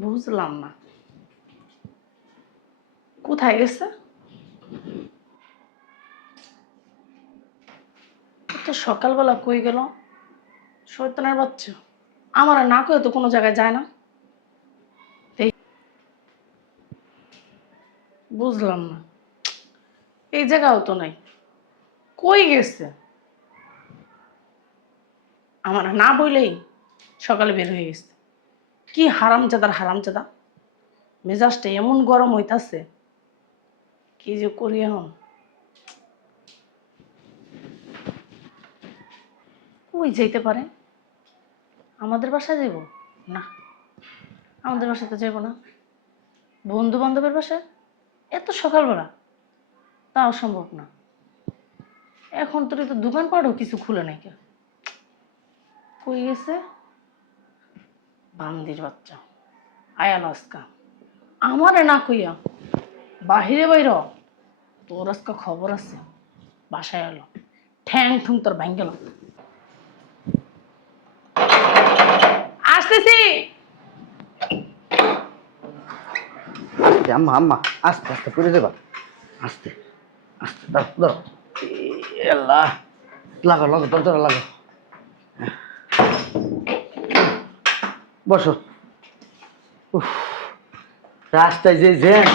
বুঝলাম না কোথায় গেছে। তো সকালবেলা কই গেল শয়তানের বাচ্চা। আমার আর না কয়ে তো কোনো জায়গায় যায় না। বুঝলাম না, এই জায়গাও তো নাই, কই গেছে। আমার না বইলেই সকালে বের হয়ে গেছে। কি হারামজাদার হারামজাদা, মেজাজটা এমন গরম হইতাছে, কি যে করি এখন। কই যাইতে পারে, আমাদের বাসায় যাইব না, আমাদের বাসাতে যাইব না, বন্ধু বান্ধবের বাসায় এত সকালবেলা তাও সম্ভব না। এখন তোর তো দোকানপাটও কিছু খুলে নাই কে, কই গেছে বান্দির বাচ্চা। আয়াল আজকা আমারে না কইয়া বাহিরে বাইর, তোর আজকে খবর আছে। বাসায় এলো, ঠ্যাং ঠুং তোর ভাঙ গেল। আসতেছি। আম্মা আম্মা আস্তে আস্তে করে দেবা, আস্তে আস্তে দাও দাও। আল্লাহ, লাগো লাগো দরজা লাগো। বসো। উফ, রাস্তায় যে জ্যাম,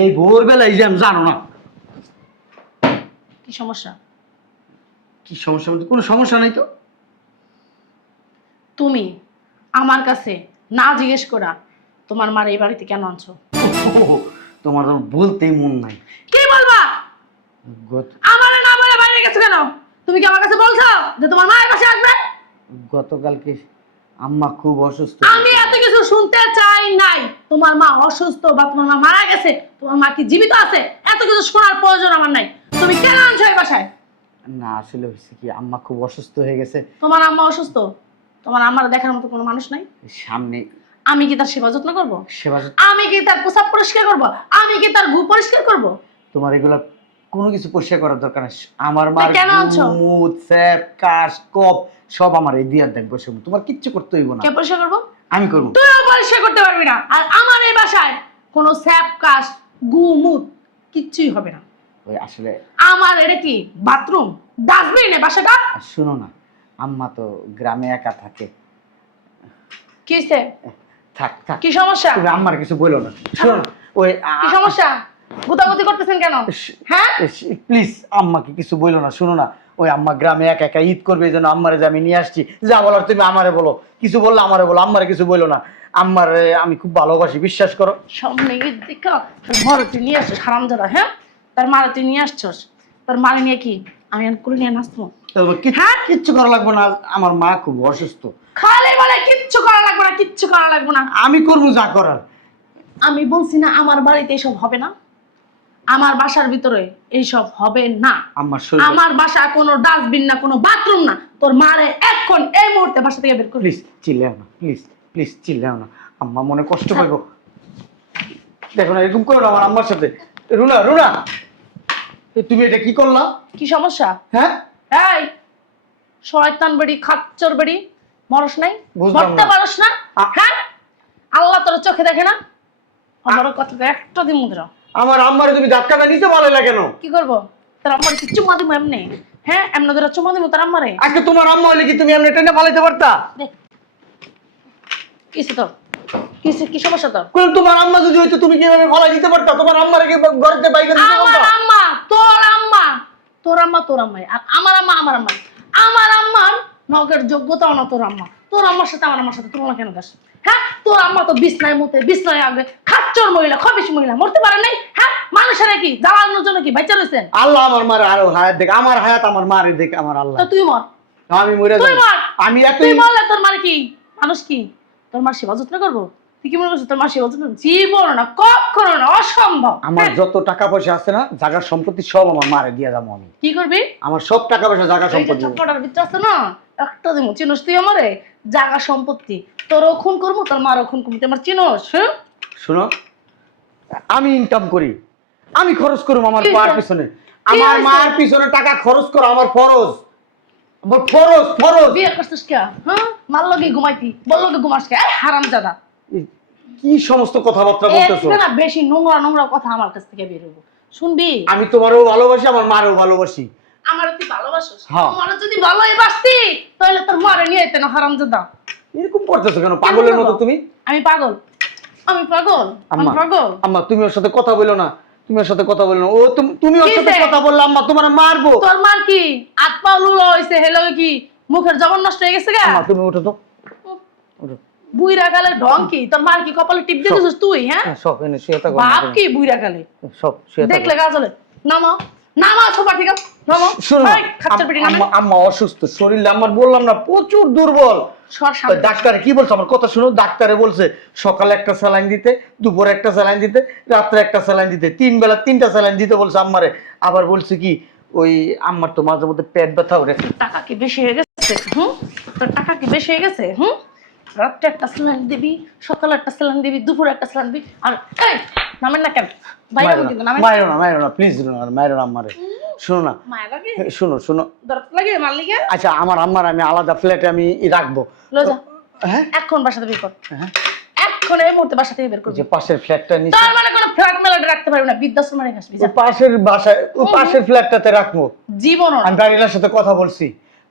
এই ভোরবেলায় জ্যাম জানো না। কি সমস্যা? কি সমস্যা বলতে কোনো সমস্যা নেই তো। তুমি আমার কাছে না জিজ্ঞেস করা তোমার মার এই বাড়িতে কেন আনছো? তোমার তো বলতেই মন নাই। কি বলবা? আমারে না বলে বাইরে গেছো কেন? তুমি কি আমার কাছে বলছো যে তোমার মা এই পাশে আসবে? গতকালকে আম্মা খুব অসুস্থ। আমি এত কিছু শুনতে চাই নাই। তোমার মা অসুস্থ বা তোমার মা মারা গেছে, তোমার মা কি জীবিত আছে, এত কিছু শোনার প্রয়োজন আমার নাই। তুমি কেন আনছো এই বাসায়? না আসলে হয়েছে কি, আম্মা খুব অসুস্থ হয়ে গেছে। তোমার আম্মা অসুস্থ, তোমার আম্মার দেখার মতো কোনো মানুষ নাই? সামনে আমি কি তার সেবা যত্ন করবো? সেবা আমি কি তার পোশাক পরিষ্কার করবো? আমি কি তার গু পরিষ্কার করবো? তোমার এগুলা কোনো কিছু পরিষ্কার করার দরকার নেই। আমার মার কেন আনছো? মুদ স্যাপ কাশ কপ সব আমার এই দিয়া দেখবো, সব তোমার কিচ্ছু করতে হইব না। কে পরিষ্কার করবো? আমি করবো। তুইও পরিষ্কার করতে পারবি না। আর আমার এই বাসায় কোনো স্যাপ কাশ গু মুত কিচ্ছুই হবে না। ওই আসলে আমার এটা কি বাথরুম, ডাস্টবিন এ বাসাটা? শোনো না, আম্মা তো গ্রামে একা থাকে। কি হইছে? থাক থাক, কি সমস্যা? তুমি আম্মার কিছু বলো না। শোনো না, ওই কি সমস্যা? গুতাগুতি করতেছেন কেন? হ্যাঁ প্লিজ আম্মাকে কিছু বলো না। শোনো না, ওই আম্মা গ্রামে একা একা ঈদ করবে, এই জন্য আম্মারে যে আমি নিয়ে আসছি। যা বলার তুমি আমারে বলো, কিছু বললে আমারে বলো, আম্মারে কিছু বলো না। আম্মারে আমি খুব ভালোবাসি, বিশ্বাস করো। সামনে ঈদ দেখা তোর মারে তুই নিয়ে আসছিস হারামজাদা। হ্যাঁ তার মারে তুই নিয়ে আসছিস, তার মারে নিয়ে কি আমি করে নিয়ে নাচবো? হ্যাঁ কিচ্ছু করা লাগবে না, আমার মা খুব অসুস্থ। খালি বলে কিচ্ছু করা লাগবে না, কিচ্ছু করা লাগবে না। আমি করবো যা করার। আমি বলছি না আমার বাড়িতে এসব হবে না, আমার বাসার ভিতরে এইসব হবে না। আমার বাসা কোনো ডাস্টবিন না, কোনো বাথরুম না। তোর মারে এখন এই মুহূর্তে বাসা থেকে বের কর। প্লিজ চিল্লাও না, প্লিজ প্লিজ চিল্লাও না, আম্মা মনে কষ্ট পাইবো। দেখো না এরকম করো না আমার আম্মার সাথে। রুনা রুনা, তুমি এটা কি করলা? কি সমস্যা? হ্যাঁ এই শয়তান বেড়ি খাচ্চর বেড়ি, মরস নাই, বুঝলাম মরতে না। পারস না? হ্যাঁ আল্লাহ তোর চোখে দেখে না? আমার কথা একটা দিন মুদ্রা। আমার আম্মারে তুমি ধাক্কাটা নিতে পারলে না কেন? কি করবো? তোর আম্মার কি চুমা দিব এমনি? হ্যাঁ এমনি ধরে চুমা দিব তোর আম্মারে? আজকে তোমার আম্মা হলে কি তুমি এমনি টেনে পালাইতে পারতা? দেখ কিসে তোর কিসে, কি সমস্যা তোর? কোন তোমার আম্মা যদি হইতো তুমি কিভাবে পালাই দিতে পারতা? তোমার আম্মারে কি ঘরেতে বাইরে দিতে আমার পারতা? আম্মা তোর আম্মা, তোর আম্মা তোর আম্মাই, আর আমার আম্মা আমার আম্মা। আমার আম্মার নগের যোগ্যতাও না তোর আম্মা। তোর আম্মার সাথে আমার আম্মার সাথে তুলনা কেন দাস? হ্যাঁ তোর আম্মা তো বিছনায় মতে, বিছনায় আগে খাচ্চর মহিলা, খবিস মহিলা, মরতে পারে নাই। হ্যাঁ মানুষের কি জ্বালানোর জন্য কি বাচ্চা রয়েছেন? আল্লাহ আমার মারে আরো হায়াত দেখ, আমার হায়াত আমার মারে দেখ, আমার আল্লাহ। তো তুই মর, আমি মরে তুই যাই। মর। আমি তুই এতই মরলে তোর মার কি মানুষ কি তোর মার সেবা যত্ন করবো? তুই কি মনে করছিস তোর মার সেবা যত্ন? জীবন না, কখনো না, অসম্ভব। আমার যত টাকা পয়সা আছে না, জায়গার সম্পত্তি সব আমার মারে দিয়ে যাবো আমি। কি করবি? আমার সব টাকা পয়সা জায়গা এই যে সম্পত্তি। চক্করটার ভিতরে আছে না, একটা দিন চিনোস তুই আমারে? জাগা সম্পত্তি তোরও খুন করবো, তোর মারও খুন করবো, তুই আমার চিনোস? হ্যাঁ শোনো, আমি ইনকাম করি, আমি খরচ করবো আমার কি মার হইছে? পিছনে। কি আমার হইছে? মার পিছনে টাকা খরচ করা আমার ফরজ, আমার ফরজ ফরজ। বিয়ে করছিস কে? হ্যাঁ মার লগে ঘুমাইতি, বল লগে ঘুমাস কে? হারামজাদা। কি সমস্ত কথাবার্তা বলতেছো? না বেশি নোংরা নোংরা কথা আমার কাছ থেকে বের হইব, শুনবি? আমি তোমারও ভালোবাসি, আমার মারও ভালোবাসি। আমার তুই ভালোবাসিস? হ্যাঁ। আমার যদি ভালোবাসতি তাহলে তোর মারে নিয়ে আইতে না, হারামজাদা। এরকম করতেছো কেন পাগলের মতো তুমি? আমি পাগল? আমি পাগল? আমি আম্মা, পাগল? আম্মা তুমি ওর সাথে কথা বলো না, তুমি ওর সাথে কথা বলো না। ও তুমি ওর কি সাথে যে? কথা বললে আম্মা তোমার মারবো। তোর মার কি হাত পা লুলো হইছে? হেলো কি মুখের জবান নষ্ট হয়ে গেছে গা? আম্মা তুমি ওঠো তো, ওঠো। বুইরা গালে ঢং কি? তোর মার কি কপালে টিপ দিয়ে দিছিস তুই? হ্যাঁ, সব এনে শুয়ে থাকো। বাপ কি বুইরা গালে? সব শুয়ে থাকো। দেখলে গাজলে নামা নামা সোফা থেকে নামা। শোনো এই, খাচ্চার পেটি নামা। আম্মা, আম্মা অসুস্থ শরীর, আমার বললাম না প্রচুর দুর্বল। সর তা সামনে। ডাক্তার কি বলছে আমার কথা শুনো। ডাক্তারে বলছে সকালে একটা স্যালাইন দিতে, দুপুরে একটা স্যালাইন দিতে, রাত্রে একটা স্যালাইন দিতে, 3 বেলা 3টা স্যালাইন দিতে বলছে আম্মারে। আবার বলছে কি ওই আম্মার তো মাঝে মধ্যে পেট ব্যথা ওরে। টাকা কি বেশি হয়ে গেছে? তোর টাকা কি বেশি হয়ে গেছে? রাত্রে একটা স্যালাইন দিবি, সকালে একটা স্যালাইন দিবি, দুপুরে একটা স্যালাইন দিবি। আর এই নামেন না কেন? বাইরে কিন্তু নামেন। মায়েরো না প্লিজ, মায়েরো না আম্মারে। শোনো না, মায়া লাগে? শোনো। দরদ লাগে মার লিগে? আচ্ছা আমার আম্মার আমি আলাদা ফ্ল্যাটে আমি রাখবো। লজা হ্যাঁ এখন বাসা থেকে বের কর। হ্যাঁ, এখন এই মুহূর্তে বাসা থেকে বের কর। যে পাশের ফ্ল্যাটটা নিচে, তার মানে কোনো ফ্ল্যাট মেলাতে রাখতে পারবি না, বৃদ্ধাশ্রমে রেখে আসবি। ওই পাশের বাসায়, ওই পাশের ফ্ল্যাটটাতে রাখবো। জীবনও না। আমি বাড়িওয়ালার সাথে কথা বলছি,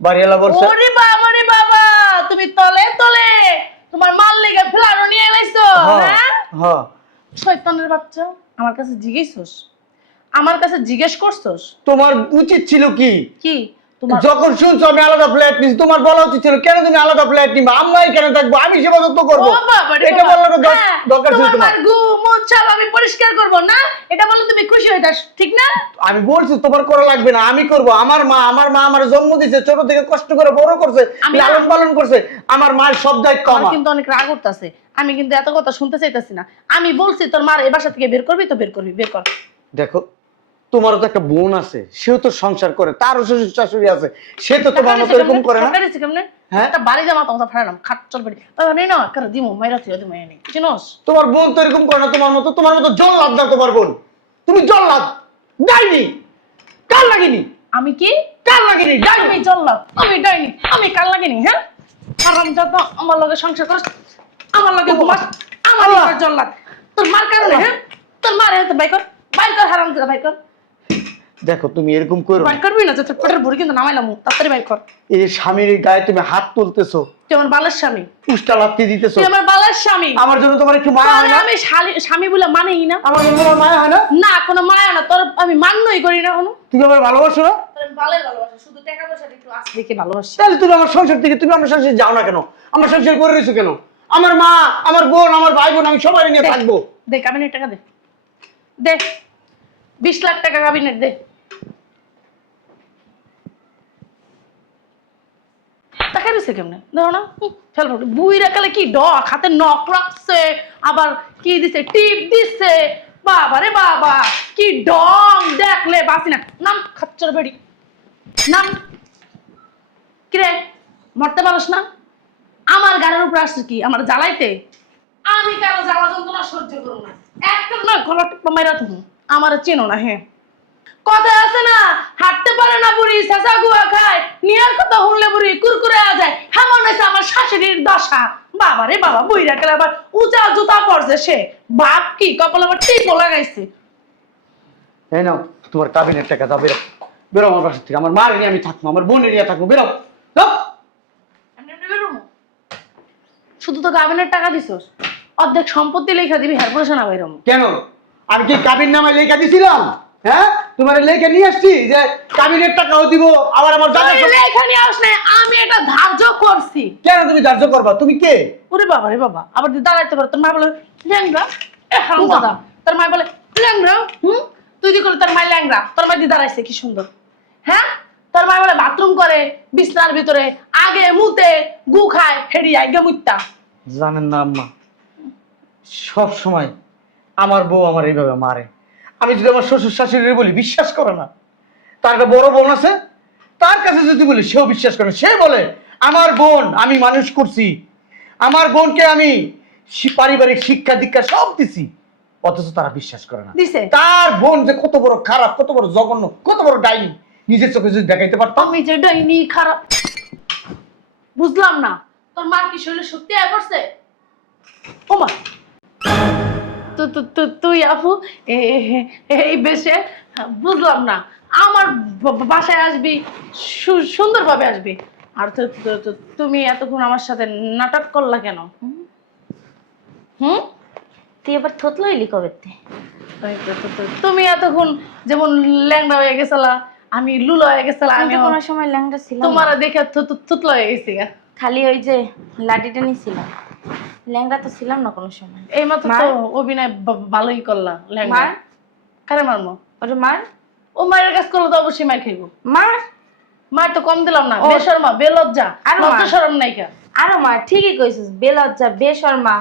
বাড়িওয়ালা বলছে ওরে বাবা রে বাবা, তুমি তলে তলে তোমার মাল লেগে ফ্ল্যাটও নিয়ে এলাইছো? হ্যাঁ, হ্যাঁ। শয়তানের বাচ্চা, আমার কাছে জিজ্ঞেসছস? আমার কাছে জিজ্ঞেস করছস? তোমার উচিত ছিল কি, কি তোমার? যখন শুনছো আমি আলাদা ফ্ল্যাট নিছি তোমার বলা উচিত ছিল কেন তুমি আলাদা ফ্ল্যাট নিবা, আম্মাই কেন থাকবো, আমি সেবা যত্ন করবো। ও বাবা রে এটা বাবা। বলার হ্যাঁ, দরকার ছিল তোমার তোমার। মার গু মুখ সব আমি পরিষ্কার করব না, এটা বলে তুমি খুশি হইতাস, ঠিক না? আমি বলছি তোমার করা লাগবে না, আমি করব। আমার মা আমার জন্ম দিয়েছে, ছোট থেকে কষ্ট করে বড় করছে, আমি লালন পালন করছে। আমার মায়ের সব দায়িত্ব আমার আমার। কিন্তু অনেক রাগ উঠতাছে, আমি কিন্তু এত কথা শুনতে চাইতাছি না। আমি বলছি তোর মার এই বাসা থেকে বের করবি তো বের করবি, বের কর। দেখো তোমারও তো একটা বোন আছে, সেও তো সংসার করে, তারও শ্বশুর শাশুড়ি আছে, সে তো তোমার মতো এরকম করে না। হ্যাঁ? একটা বাড়ি যা মাথা ফাড়ালাম, খাট চল বাড়ি নেই না কেন দিমু মাইরা তুই দিমু এনে চিনোস? তোমার বোন তো এরকম করে না তোমার মতো জল্লাদ না তোমার বোন। তুমি জল্লাদ, ডাইনি, কাল লাগিনি। আমি কি কাল লাগিনি, ডাইনি। আমি চললাম, আমি ডাইনি, আমি কাল লাগিনি? হ্যাঁ, আরাম যত আমার লগে সংসার করস, আমার লগে ঘুমাস, আমার লগে চললাম তোর মার কারণে। হ্যাঁ, তোর মার হাতে বাইর কর হারাম দাদা, বাইর কর। দেখো তুমি এরকম করো বাইর করবি না, তোর পেটের বুড়ি কিন্তু নামাইলাম, তাড়াতাড়ি বাইর কর। এই যে স্বামীর গায়ে তুমি হাত তুলতেছো, তুই আমার বালের স্বামী, উষ্টা লাত্তি দিতেছো, তুই আমার বালের স্বামী। আমার জন্য তোমার একটু মায়া হয় না? আমি স্বামী বলে মানেই না। আমার জন্য তোমার মায়া হয় না? না, কোনো মায়া না, তোর আমি মান্যই করি না কোনো। তুমি আমার ভালোবাসো না? তোর আমি বালের ভালোবাসা, শুধু টাকা পয়সা একটু আস দেখে ভালোবাসি। তাহলে তুমি আমার সংসার থেকে, তুমি আমার সংসারে যাও না কেন? আমার সংসার করে রয়েছো কেন? আমার মা, আমার বোন, আমার ভাই বোন, আমি সবাই নিয়ে থাকবো। দে কাবিনের টাকা দে, দে 20 লাখ টাকা কাবিনের দে। টাকা দিছে কেমনে দেখো না? ফেল বুইরা কালে কি ডক হাতে নখ রাখছে, আবার কি দিছে, টিপ দিছে। বাবা রে বাবা, কি ডং দেখলে বাসি না। নাম খাচ্চর বেড়ি, নাম। কিরে মরতে পারস না? আমার গাড়ির উপর আসছে কি আমার জ্বালাইতে? আমি কারো জ্বালা যন্ত্রণা সহ্য করবো না, একটা না গলা টিপা মাইরা তুমি আমার চেনো না। হ্যাঁ, কথা আছে না, হাঁটতে পারে না বুড়ি চেঁচা গুয়া খায়, নিয়ার কথা শুনলে বুড়ি কুরকুরে আ যায়। হেমন হয়েছে আমার শাশুড়ির দশা। বাবা রে বাবা, বুইরা গেলে আবার উঁচা জুতা পড়ছে সে, বাপ কি কপালে আবার টিপও লাগাইছে। এই নাও তোমার কাবিনের টাকা, দাও, বেরো বেরো আমার বাসা থেকে। আমার মার নিয়ে আমি থাকবো, আমার বোনের নিয়ে থাকবো, বেরো যাও। এমনি এমনি বেরোবো? শুধু তো কাবিনের টাকা দিছস, অর্ধেক সম্পত্তি লেখা দিবি, হ্যাঁ বসে না বাইরম। কেন আমি কি কাবিন নামায় লেখা দিছিলাম? হ্যাঁ, তোমার লেখা নিয়ে আসছি যে কাবিনের টাকাও দিব, আবার আমার দাদা। লেখা নিয়ে আস না, আমি এটা ধার্য করছি। কেন তুমি ধার্য করবা? তুমি কে? ওরে বাবা রে বাবা, আবার তুই দাঁড়াইতে পারো, তোর মা বলে ল্যাংরা। এ হারাম দাদা, তোর মা বলে ল্যাংরা। তুই কি করে তোর মা ল্যাংরা? তোর মা দি দাঁড়াইছে কি সুন্দর। হ্যাঁ, তোর মা বলে বাথরুম করে বিছনার ভিতরে, আগে মুতে গু খায়, হেডি আগে মুত্তা। জানেন না আম্মা, সব সময় আমার বউ আমার এইভাবে মারে। আমি যদি আমার শ্বশুর শাশুড়ি বলি বিশ্বাস করে না। তার একটা বড় বোন আছে, তার কাছে যদি বলি সেও বিশ্বাস করে না। সে বলে আমার বোন আমি মানুষ করছি, আমার বোনকে আমি পারিবারিক শিক্ষা দীক্ষা সব দিছি, অথচ তারা বিশ্বাস করে না। দিছে তার বোন যে কত বড় খারাপ, কত বড় জঘন্য, কত বড় ডাইনি, নিজের চোখে যদি দেখাইতে পারতাম। আমি যে ডাইনি খারাপ বুঝলাম না। তোর মা কি শরীরে শক্তি আয় পড়ছে? ও মা, তুই আপু এই বেশে বুঝলাম না। আমার বাসায় আসবি, সুন্দরভাবে আসবি। আর তুমি এতক্ষণ আমার সাথে নাটক করলা কেন? হুম, তুই এবার থতলো এলি কবে তুমি এতক্ষণ যেমন ল্যাংড়া হয়ে গেছিলা, আমি লুলা হয়ে গেছিলাম। আমি আমি তো কোনো সময় ল্যাংড়া ছিলাম তোমার না। দেখে থুতলা হয়ে গেছি গা। খালি ওই যে লাঠিটা নিছিলাম, ল্যাংড়া তো ছিলাম না কোনো সময়। এই মাত্র তো অভিনয় ভালোই করলা ল্যাংড়া। মার, কারে মারমো? ওরে মার, ও মায়ের কাজ করলে তো অবশ্যই মার খাইবো। মার, মার তো কম দিলাম না। ও। বেশরমা, বেলজ্জা, আর মার। লজ্জা শরম নাই কা। আরো মার, ঠিকই কইছিস, বেলজ্জা, বেশরমা,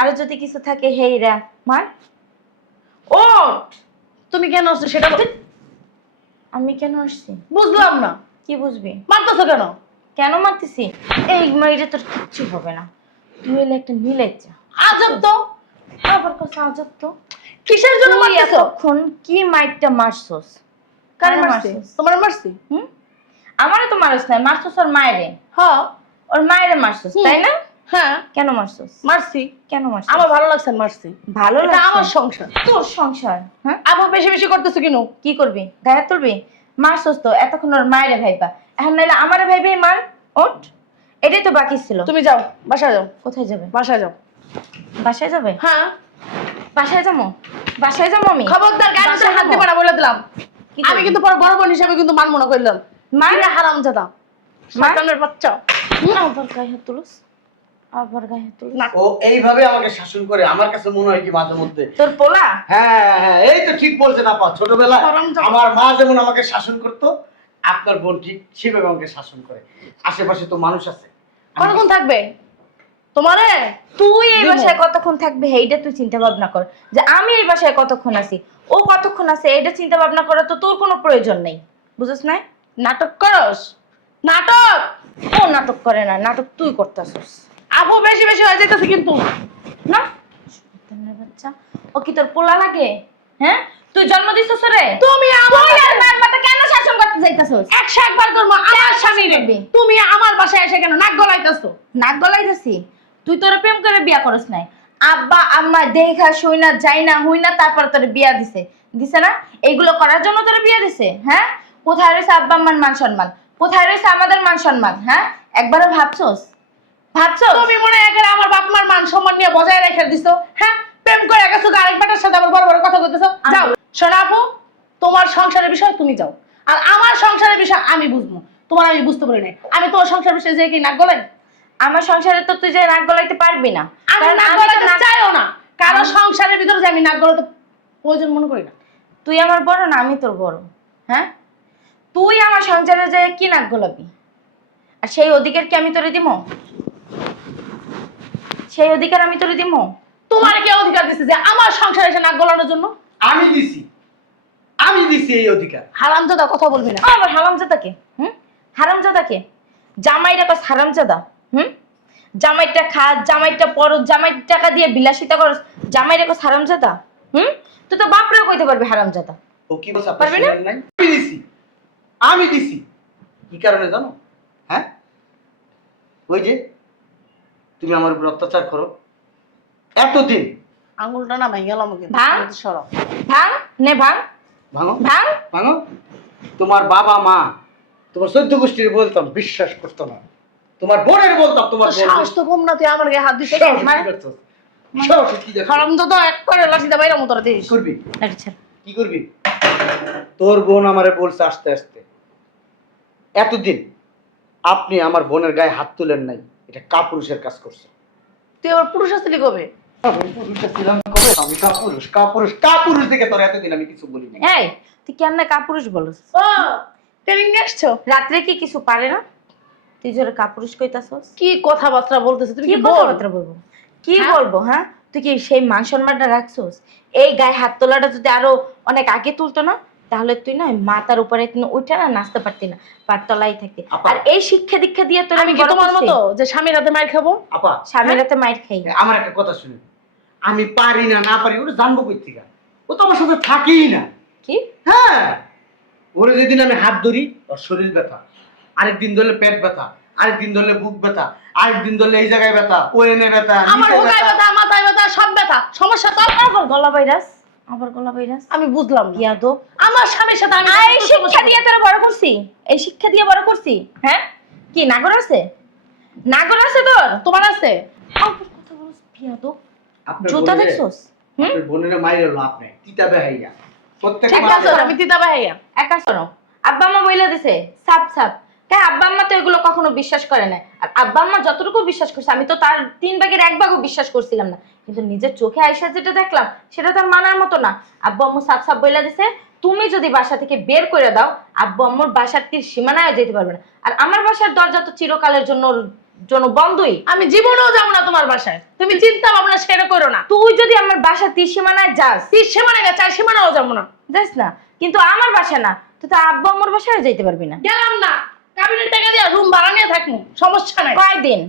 আরো যদি কিছু থাকে হেইরা মার। ওঠ! তুমি কেন আসছো সেটা আমি কেন আসছি বুঝলাম না। কি বুঝবি? মারতেছো কেন? কেন মারতেছি? এই মাইরে তোর কিচ্ছু হবে না, তুই হলে একটা মিলাইচা। আজব তো। আবার কথা আজব তো। কিসের জন্য তুই মারতেছো? এতক্ষণ কি মাইরটা মারছস? কারে কারে মারছি? মারছস? তোমার মারছি? হুম, আমারে তো মারছ না, মারছস ওর মায়েরে। হ্যাঁ। ওর মায়েরে মারছস, তাই না? হ্যাঁ কেন মারছস? মারছি। কেন মারছস? আমার ভালো লাগছে মারছি। ভালো এটা লাগছে? আমার সংসার। তোর সংসার, হ্যাঁ? আবার বেশি বেশি করতেছো কেন? কি করবি? গায়ে তুলবি? মারছস তো এতক্ষণ ওর মায়েরে ভাইবা, এখন নাইলে আমারে ভাইবেই মার। ওঠ! এটাই তো বাকি ছিল। তুমি যাও, বাসায় যাও। কোথায় যাবে? বাসায় যাও। বাসায় যাবে? হ্যাঁ। বাসায় যাবো? বাসায় যাবো আমি? খবরদার গায়ে বাসায় হাত যাবো? দিবা না বলে দিলাম। কি আমি করবি? কিন্তু পরে বড় বোন হিসাবে কিন্তু মানবো না কইলাম। মার। কিরে হারামজাদা, মার। শয়তানের বাচ্চা। আবার গায়ে হাত তুলস, আবার গায়ে হাত তুলস। না, ও এইভাবে আমাকে শাসন করে, আমার কাছে মনে হয় কি মাঝে মধ্যে। তোর পোলা? হ্যাঁ হ্যাঁ, এই তো ঠিক বলছেন আপা। ছোটবেলায় হারামজাদা। আমার মা যেমন আমাকে শাসন করতো, আপনার বোন ঠিক সেভাবে আমাকে শাসন করে। আশেপাশে তো মানুষ আছে। কতক্ষণ থাকবে তোমারে? তুই এই দিমু। বাসায় কতক্ষণ থাকবি এইটা তুই চিন্তা ভাবনা কর, যে আমি এই বাসায় কতক্ষণ আছি, ও কতক্ষণ আছে এটা চিন্তা ভাবনা করা তো তোর কোনো প্রয়োজন নেই, বুঝছ না? নাটক করস? নাটক? ও নাটক করে না, নাটক তুই করতেছস। আপু বেশি বেশি হয়ে যাইতেছে কিন্তু। না শয়তানের বাচ্চা, ও কি তোর পোলা লাগে? হ্যাঁ, তুই জন্ম দিছস রে? তুমি আমার তুই আর মার মাথা কেন শাসন করতে যাইতাছস? 101 বার করবো আমার স্বামী রে। করবি? তুমি আমার বাসায় এসে কেন নাক গলাইতেছো? নাক গলাইতেছি? তুই তোর প্রেম করে বিয়া করস নাই, আব্বা আম্মা দেখা শুই না যাই না হুই না তারপর তোর বিয়া দিছে, দিছে না? এইগুলো করার জন্য তোর বিয়া দিছে? হ্যাঁ, কোথায় রয়েছে আব্বা আম্মার মান সম্মান, কোথায় রয়েছে আমাদের মান সম্মান? হ্যাঁ, একবারও ভাবছস? ভাবছস? তুমি মনে হয় একেবারে আমার বাপ মার মান সম্মান নিয়ে বজায় রেখে দিছো। হ্যাঁ, প্রেম করে গেছো আরেক বেটার সাথে আবার বড় বড় কথা কইতেছো। যাও শোনো আপু, তোমার সংসারের বিষয় তুমি যাও, আর আমার সংসারের বিষয় আমি বুঝবো। তোমার আমি বুঝতে পারি নাই। আমি তোমার সংসারের বিষয়ে যে কি নাক গলাই? আমার সংসারে তো তুই যে নাক গলাইতে পারবি না, আমি কারণ নাক আমি তো গলাইতে নাক- চাইও না। কারণ সংসারের ভিতরে যে আমি নাক গলাতে প্রয়োজন মনে করি না। তুই আমার বড় না আমি তোর বড়? হ্যাঁ, তুই আমার সংসারে যে কি নাক গলাবি, আর সেই অধিকার কি আমি তোরে দিব? সেই অধিকার আমি তোরে দিব? তোমার কে অধিকার দিছে যে আমার সংসারে এসে নাক গলানোর জন্য? আমি দিছি, আমি দিছি এই অধিকার। হারামজাদা কথা বলবি না। আবার হারামজাদাকে? হুম, হারামজাদাকে? জামাইটা কস হারামজাদা? হুম, জামাইটা খাস, জামাইটা পরস, জামাইর টাকা দিয়ে বিলাসিতা করস, জামাইটা কস হারামজাদা? হুম, তুই তো বাপরেও কইতে পারবি হারামজাদা। ও কি বলছে আপনার পারবি না? শুনেন নাই? আমি দিছি, আমি দিছি। কি কারণে জানো? হ্যাঁ, ওই যে তুমি আমার উপর অত্যাচার করো এতদিন। আঙুলটা না ভেঙে গেল আমাকে। ভাঙ। সরো। ভাঙ, নে ভাঙ, ভাঙো ভাঙ। ভাঙো। তোমার বাবা মা, তোমার 14 গোষ্ঠীর বলতাম, বিশ্বাস করতো না। তোমার বোনের বলতাম, তোমার তো বোন সাহস তো কম না, তুই আমার গায়ে হাত দিছিস। সাহস কি মানে- করছস? সাহস কি দেখছিস? হারামজাদা এক করে লাঠিটা বাইরে মতো দিস। কি করবি? লাঠি ছাড়। কি করবি? তোর বোন আমারে বলছে আসতে আসতে, এতদিন আপনি আমার বোনের গায়ে হাত তুলেন নাই, এটা কাপুরুষের কাজ করছে। তুই আবার পুরুষ আসলি কবে? আমি পুরুষটা ছিলাম কবে? আমি কাপুরুষ, কাপুরুষ, কাপুরুষ দেখে তোর এতদিন আমি কিছু বলি না। এই তুই কেমনে কাপুরুষ বলস? ও ট্রেনিং নিয়ে আসছো? রাত্রে কি কিছু পারে না? তুই জোরে কাপুরুষ কইতাছস? কি কথাবার্তা বলতেছে তুমি? কি কি বল? কথাবার্তা বলবো? কি হ্যাঁ? বলবো? হ্যাঁ, তুই কি সেই মান সম্মানটা রাখছস? এই গায়ে হাত তোলাটা যদি আরো অনেক আগে তুলতো না, তাহলে তুই না মাথার উপরে উঠে না নাচতে পারতি না, পাটতলাই থাকতি। আপা। আর এই শিক্ষা দীক্ষা দিয়ে তোর আমি কি তোমার মতো যে স্বামীর হাতে মার খাবো? আপা, স্বামীর হাতে মাইর খাই? আমার একটা কথা শুনুন। আমি পারি না না পারি ওটা জানবো কই থেকে? ও তো আমার সাথে থাকেই না। কি? হ্যাঁ, ওরে যেদিন আমি হাত ধরি ওর শরীর ব্যথা, আরেকদিন ধরলে পেট ব্যথা, আরেকদিন ধরলে বুক ব্যথা, আরেকদিন ধরলে এই জায়গায় ব্যথা, ওই এনে ব্যথা, আমার নিচে বুকে ব্যথা, মাথায় ব্যথা, সব ব্যথা, সমস্যা তো আপনার। আবার গলা ভাইরাস, আবার গলা ভাইরাস। আমি বুঝলাম না। ইয়াদব, আমার স্বামীর সাথে আমি এই শিক্ষা দিয়ে তোরা বড় করছি, এই শিক্ষা দিয়ে বড় করছি, হ্যাঁ? কি নাগর আছে, নাগর আছে তোর? তোমার আছে? আবার কথা বলছ বিয়াদব, আপনার জুতা বোনেরে- দেখছস? আপনার বোনেরে মাইরে হলো আপনি তিতা বেহাইয়া প্রত্যেক ঠিক মাসে- আছে, আমি দিদা ভাইয়া। একা শোনো, আব্বা আম্মা বইলা দিছে সাপ সাপ। হ্যাঁ, আব্বা আম্মা তো এগুলো কখনো বিশ্বাস করে না। আর আব্বা আম্মা যতটুকু বিশ্বাস করছে, আমি তো তার 3/1 বিশ্বাস করছিলাম না। কিন্তু নিজের চোখে আইসা যেটা দেখলাম, সেটা তার মানার মতো না। আব্বু আম্মু সাপ সাপ বইলা দিছে, তুমি যদি বাসা থেকে বের করে দাও, আব্বু আম্মুর বাসার তীর সীমানায় যেতে পারবে না। আর আমার বাসার দরজা তো চিরকালের জন্য বন্ধই। আমি জীবনেও যাবো না তোমার বাসায়, তুমি চিন্তা ভাবনা সেটা করো না। তুই যদি আমার বাসার তীর সীমানায় যাস, 30 সীমানা না, 4 সীমানাও যাবো না। যাস না, কিন্তু আমার বাসা না, তুই তো আব্বু আম্মুর বাসায় যাইতে পারবি না। গেলাম না, কাবিনের টাকা দিয়ে রুম ভাড়া নিয়ে থাকবো, সমস্যা নাই। কয়দিন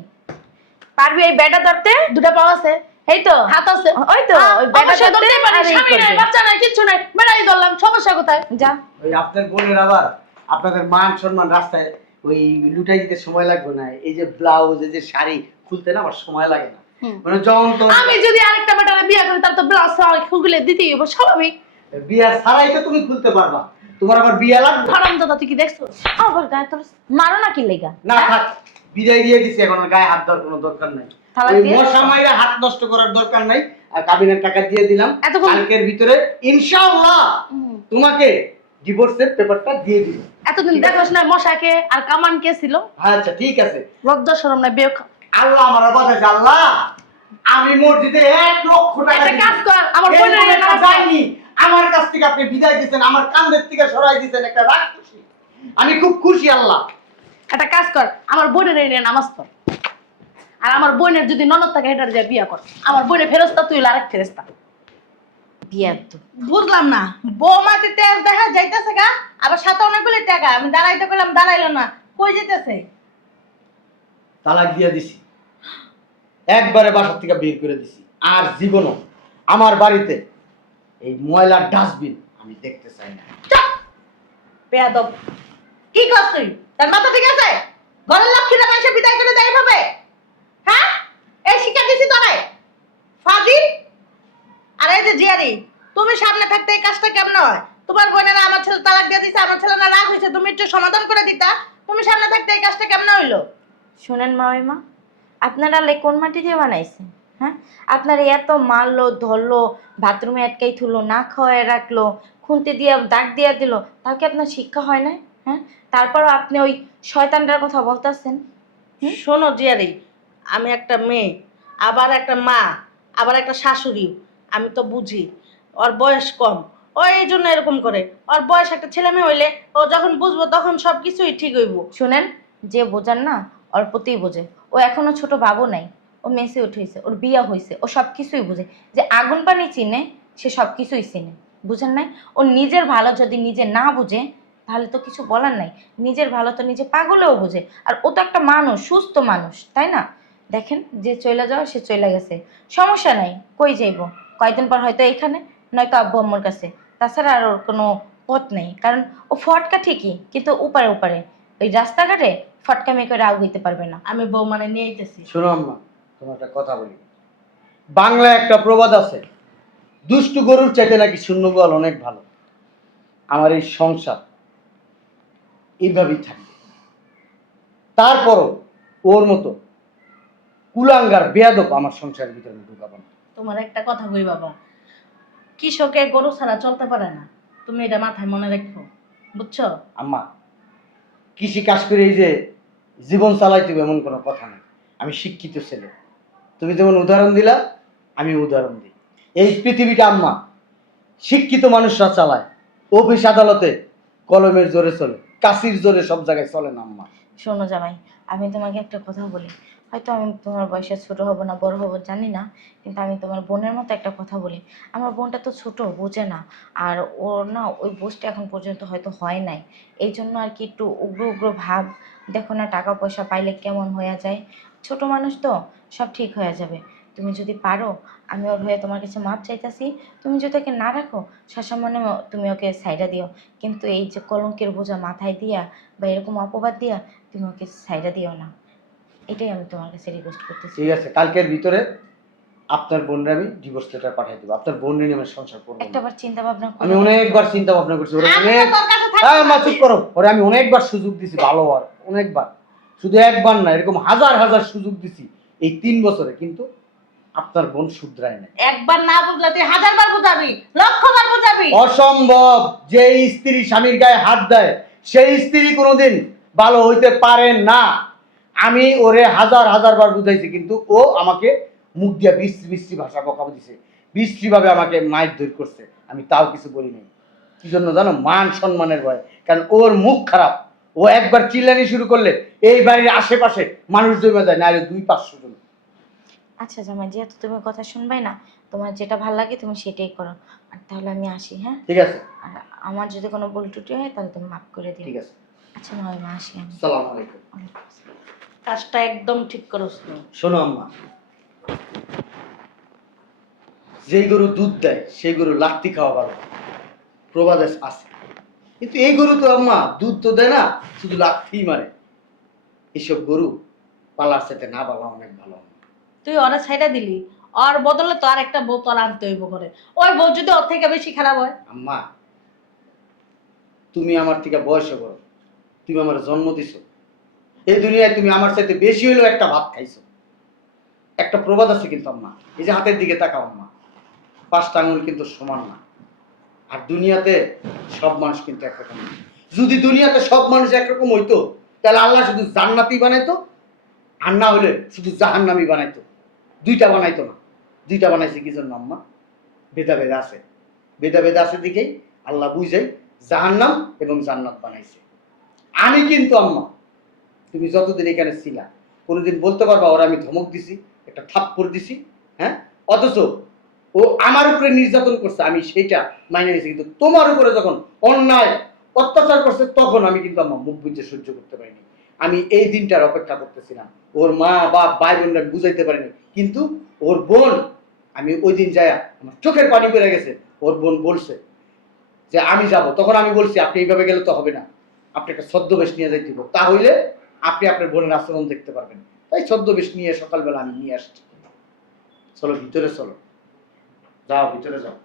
পারবি এই বেটা ধরতে? দুটা পাও আছে, এই তো হাত আছে, ওই তো ওই বেটা অবশ্যই ধরতে ধরতেই পারি, আর এই স্বামী নাই, করবি। বাচ্চা নাই, কিচ্ছু নাই, বেড়াই ধরলাম, সমস্যা কোথায়? যা। ওই আপনার বোনের আবার আপনাদের মান সম্মান রাস্তায় ওই লুটাই দিতে সময় লাগবে না। এই যে ব্লাউজ, এই যে শাড়ি খুলতে না আমার সময় লাগে না। মানে যখন তো আমি যদি আরেকটা বেটারে বিয়ে করি, তার তো ব্লাউজ খুলে দিতেই হবে, স্বাভাবিক। বিয়া ছাড়াই তো তুমি খুলতে পারবা, তোমার আবার বিয়া লাগবে হারামজাদা, তুই কি দেখছো? আবার গায়ে তোর মারো না কি লেগা? না? থাক, বিদায় দিয়ে দিছি, এখন আর গায়ে হাত দেওয়ার কোনো দরকার নাই। তালাক ওই দিয়ে মশা মাইরা হাত নষ্ট করার দরকার নাই। আর কাবিনের টাকা দিয়ে দিলাম, এতক্ষণ- কালকের ভিতরে ইনশাআল্লাহ তোমাকে ডিভোর্সের পেপারটা দিয়ে দিব। এতদিন দেখোস না মশাকে আর কামান কে ছিল? আচ্ছা ঠিক আছে। লজ্জা শরম না, বিয়ে আল্লাহ আমার বাঁচাইছে। আল্লাহ, আমি মসজিদে 1 লক্ষ টাকা একটা দিছি। কাজ কর, আমার এই বোনের বোনের নামাজ কাছে যায়নি। আমার কাছ থেকে আপনি বিদায় দিয়েছেন, আমার কান্দের থেকে সরাই দিয়েছেন, একটা রাগ খুশি। আমি খুব খুশি। আল্লাহ, একটা কাজ কর, আমার বোনের এই নিয়ে নামাজ পড়। আর আমার বোনের যদি ননদ থাকে, হেটার দিয়ে বিয়ে কর। আমার বোনের ফেরস্তা, তুই হলো আরেক ফেরেস্তা। বিয়াদ্দু। বুঝলাম না, বৌমাতে তেজ দেখা যাইতেছে গা, আবার সাথে অনেকগুলো টাকা। আমি দাঁড়াইতে করলাম, দাঁড়াইলো না, কই যেতেছে? তালাক দিয়ে দিছি, একবারে বাসা থেকে বের করে দিছি। আর জীবনও আমার বাড়িতে এই ময়লার ডাস্টবিন আমি দেখতে চাই না। বেয়াদব, কি করছ তুই? তার মাথা ঠিক আছে? ঘরের লক্ষ্মীরা মাইসে বিদায় করে দেয় এভাবে? হ্যাঁ, এই শিক্ষা দিছি তোরে ফাজিল। আর এই যে জিয়ারি, তুমি সামনে থাকতে এই কাজটা কেমন হয়? তোমার বোনেরা আমার ছেলে তালাক দিয়ে দিছে, আমার ছেলে না রাগ হয়েছে, তুমি একটু সমাধান করে দিতা। তুমি সামনে থাকতে এই কাজটা কেমন হইলো? শুনেন মা, আপনারা কোন মাটি দিয়ে বানাইছেন? হ্যাঁ, আপনারা এত মারলো, ধরলো, বাথরুমে আটকাই থুলো, না খাওয়ায় রাখলো, খুন্তি দিয়ে দাগ দিয়ে দিল, তাও কি আপনার শিক্ষা হয় না? হ্যাঁ, তারপরও আপনি ওই শয়তানটার কথা বলতেছেন। শোনো জিয়ারি, আমি একটা মেয়ে, আবার একটা মা, আবার একটা শাশুড়ি। আমি তো বুঝি ওর বয়স কম, ও এই জন্য এরকম করে। ওর বয়স একটা ছেলে মেয়ে হইলে ও যখন বুঝবো তখন সব কিছুই ঠিক হইব। শুনেন, যে বোঝান না অল্পতেই বোঝে। ও এখনো ছোট বাবু নাই, ও মেসে উঠেছে, ওর বিয়া হয়েছে, ও সব কিছুই বুঝে। যে আগুন পানি চিনে, সে সব কিছুই চিনে, বুঝেন নাই? ও নিজের ভালো যদি নিজে না বুঝে, তাহলে তো কিছু বলার নাই। নিজের ভালো তো নিজে পাগলেও বুঝে। আর ও তো একটা মানুষ, সুস্থ মানুষ, তাই না? দেখেন, যে চলে যাওয়া সে চলে গেছে, সমস্যা নাই। কই যাইব? কয়েকদিন পর হয়তো এইখানে, নয়তো আব্বু আম্মুর কাছে। তাছাড়া আর ওর কোনো পথ নেই, কারণ ও ফটকা ঠিকই, কিন্তু উপারে উপারে ওই রাস্তাঘাটে ফটকামি করে আগুইতে পারবে না। আমি বউ মানে নিয়ে যেতেছি। শোনো আম্মা, তোমার একটা কথা বলি। বাংলায় একটা প্রবাদ আছে, দুষ্টু গরুর চাইতে নাকি শূন্য গোয়াল অনেক ভালো। আমার এই সংসার এইভাবেই থাকবে। তারপরও ওর মতো কুলাঙ্গার বেয়াদব আমার সংসারের ভিতরে ঢুকাবো না। তোমার একটা কথা কই বাবা, কৃষকে গরু ছাড়া চলতে পারে না, তুমি এটা মাথায় মনে রাখো, বুঝছো? আম্মা, কৃষি কাজ করে এই যে জীবন চালাইতে হবে এমন কোনো কথা নেই। আমি শিক্ষিত ছেলে, তুমি যেমন উদাহরণ দিলা, আমি উদাহরণ দিই। এই পৃথিবীটা আম্মা শিক্ষিত মানুষরা চালায়। অফিস আদালতে কলমের জোরে চলে, কাশির জোরে সব জায়গায় চলে না আম্মা। শোনো জামাই, আমি তোমাকে একটা কথা বলি। হয়তো আমি তোমার বয়সে ছোট হব না বড় হব জানি না, কিন্তু আমি তোমার বোনের মতো একটা কথা বলি। আমার বোনটা তো ছোট, বোঝে না। আর ওর না ওই বুঝটা এখন পর্যন্ত হয়তো হয় নাই, এই জন্য আর কি একটু উগ্র উগ্র ভাব। দেখো না, টাকা পয়সা পাইলে কেমন হয়ে যায়। ছোট মানুষ তো, সব ঠিক হয়ে যাবে। তুমি যদি পারো, আমি ওর হয়ে তোমার কাছে মাপ চাইতাছি। তুমি যদি ওকে না রাখো, সসম্মানে তুমি ওকে সাইডা দিও। কিন্তু এই যে কলঙ্কের বোঝা মাথায় দিয়া বা এরকম অপবাদ দিয়া তুমি ওকে সাইডা দিও না। এটাই আমি তোমার কাছে রিকোয়েস্ট করতেছি। ঠিক আছে, কালকের ভিতরে আপনার বোনের আমি ডিভোর্স লেটার পাঠিয়ে দেবো। আপনার বোন নিয়ে আমি সংসার করবো না। একটাবার চিন্তা ভাবনা করো। আমি অনেকবার চিন্তা ভাবনা করছি, ওরে আমি অনেক তো তোর কাছে থাকবো না। মা চুপ করো, ওরে আমি অনেকবার সুযোগ দিছি ভালো হওয়ার, অনেকবার, শুধু একবার না, এরকম হাজার হাজার সুযোগ দিছি এই 3 বছরে, কিন্তু আপনার বোন শুধরায় না। একবার না বুঝলে তুই 1000বার বুঝাবি, লক্ষবার বুঝাবি। অসম্ভব। যে স্ত্রী স্বামীর গায়ে হাত দেয় সেই স্ত্রী কোনোদিন ভালো হইতে পারে না। আমি ওরে হাজার হাজার বার বুঝাইছি, কিন্তু ও আমাকে মুখ দিয়া বিশ্রী বিশ্রী ভাষা বকাবো দিছে, বিশ্রী ভাবে আমাকে মারধর করছে, আমি তাও কিছু বলি নাই। কি জন্য জানো? মান সম্মানের ভয়। কারণ ওর মুখ খারাপ, ও একবার চিল্লানি শুরু করলে এই বাড়ির আশেপাশে মানুষ জমে যায়, না 200-500 জন। আচ্ছা জামাই, যেহেতু তুমি কথা শুনবাই না, তোমার যেটা ভালো লাগে তুমি সেটাই করো। আর তাহলে আমি আসি, হ্যাঁ? ঠিক আছে, আর আমার যদি কোনো ভুল ত্রুটি হয় তাহলে তুমি মাফ করে দিও। ঠিক আছে। আচ্ছা মা, আমি আসি আমি। আসসালামু আলাইকুম। ওয়ালাইকুম আসসালাম। কাজটা একদম ঠিক করছ না। শোনো আম্মা, যেই গরু দুধ দেয় সেই গরু লাত্তি খাওয়া ভালো, প্রবাদে আছে। কিন্তু এই গরু তো আম্মা দুধ তো দেয় না, শুধু লাত্তি মারে। এইসব গরু পালার সাথে না পালা অনেক ভালো। তুই ওরা ছাইড়া দিলি, ওর বদলে তো আর একটা বউ তোর আনতে হইব করে। ওই বউ যদি ওর থেকে বেশি খারাপ হয়? আম্মা, তুমি আমার থেকে বয়সে বড়, তুমি আমার জন্ম দিছো, এই দুনিয়ায় তুমি আমার সাথে বেশি হইলেও একটা ভাত খাইছো। একটা প্রবাদ আছে কিন্তু আম্মা, এই যে হাতের দিকে তাকাও আম্মা, 5টা আঙুল কিন্তু সমান না। আর দুনিয়াতে সব মানুষ কিন্তু একরকম না। যদি দুনিয়াতে সব মানুষ একরকম হইতো তাহলে আল্লাহ শুধু জান্নাতি বানাইতো, আর না হলে শুধু জাহান্নামি বানাইতো। 2টা বানাইতো না। 2টা বানাইছে কি জন্য আম্মা? ভেদাভেদ আছে। ভেদাভেদ আছে দিকেই আল্লাহ বুঝাই জাহান্নাম এবং জান্নাত বানাইছে। আমি কিন্তু আম্মা, তুমি যতদিন এখানে ছিলা কোনোদিন বলতে পারবা ওরা আমি ধমক দিছি, একটা থাপ্পড় দিছি? হ্যাঁ? অথচ ও আমার উপরে নির্যাতন করছে, আমি সেইটা মাইনে নিয়েছি। কিন্তু তোমার উপরে যখন অন্যায় অত্যাচার করছে তখন আমি কিন্তু আমার মুখ বুঝে সহ্য করতে পারিনি। আমি এই দিনটার অপেক্ষা করতেছিলাম। ওর মা বাপ ভাই বোনরা বুঝাইতে পারিনি, কিন্তু ওর বোন, আমি ওই দিন যায়া আমার চোখের পানি পড়ে গেছে। ওর বোন বলছে যে আমি যাব, তখন আমি বলছি আপনি এইভাবে গেলে তো হবে না, আপনি একটা ছদ্মবেশ নিয়ে যাইতে হবে, তাহলে আপনি আপনার বোনের আচরণ দেখতে পারবেন। তাই ছদ্মবেশ নিয়ে সকালবেলা আমি নিয়ে আসছি। চলো ভিতরে চলো, যাও ভিতরে যাও।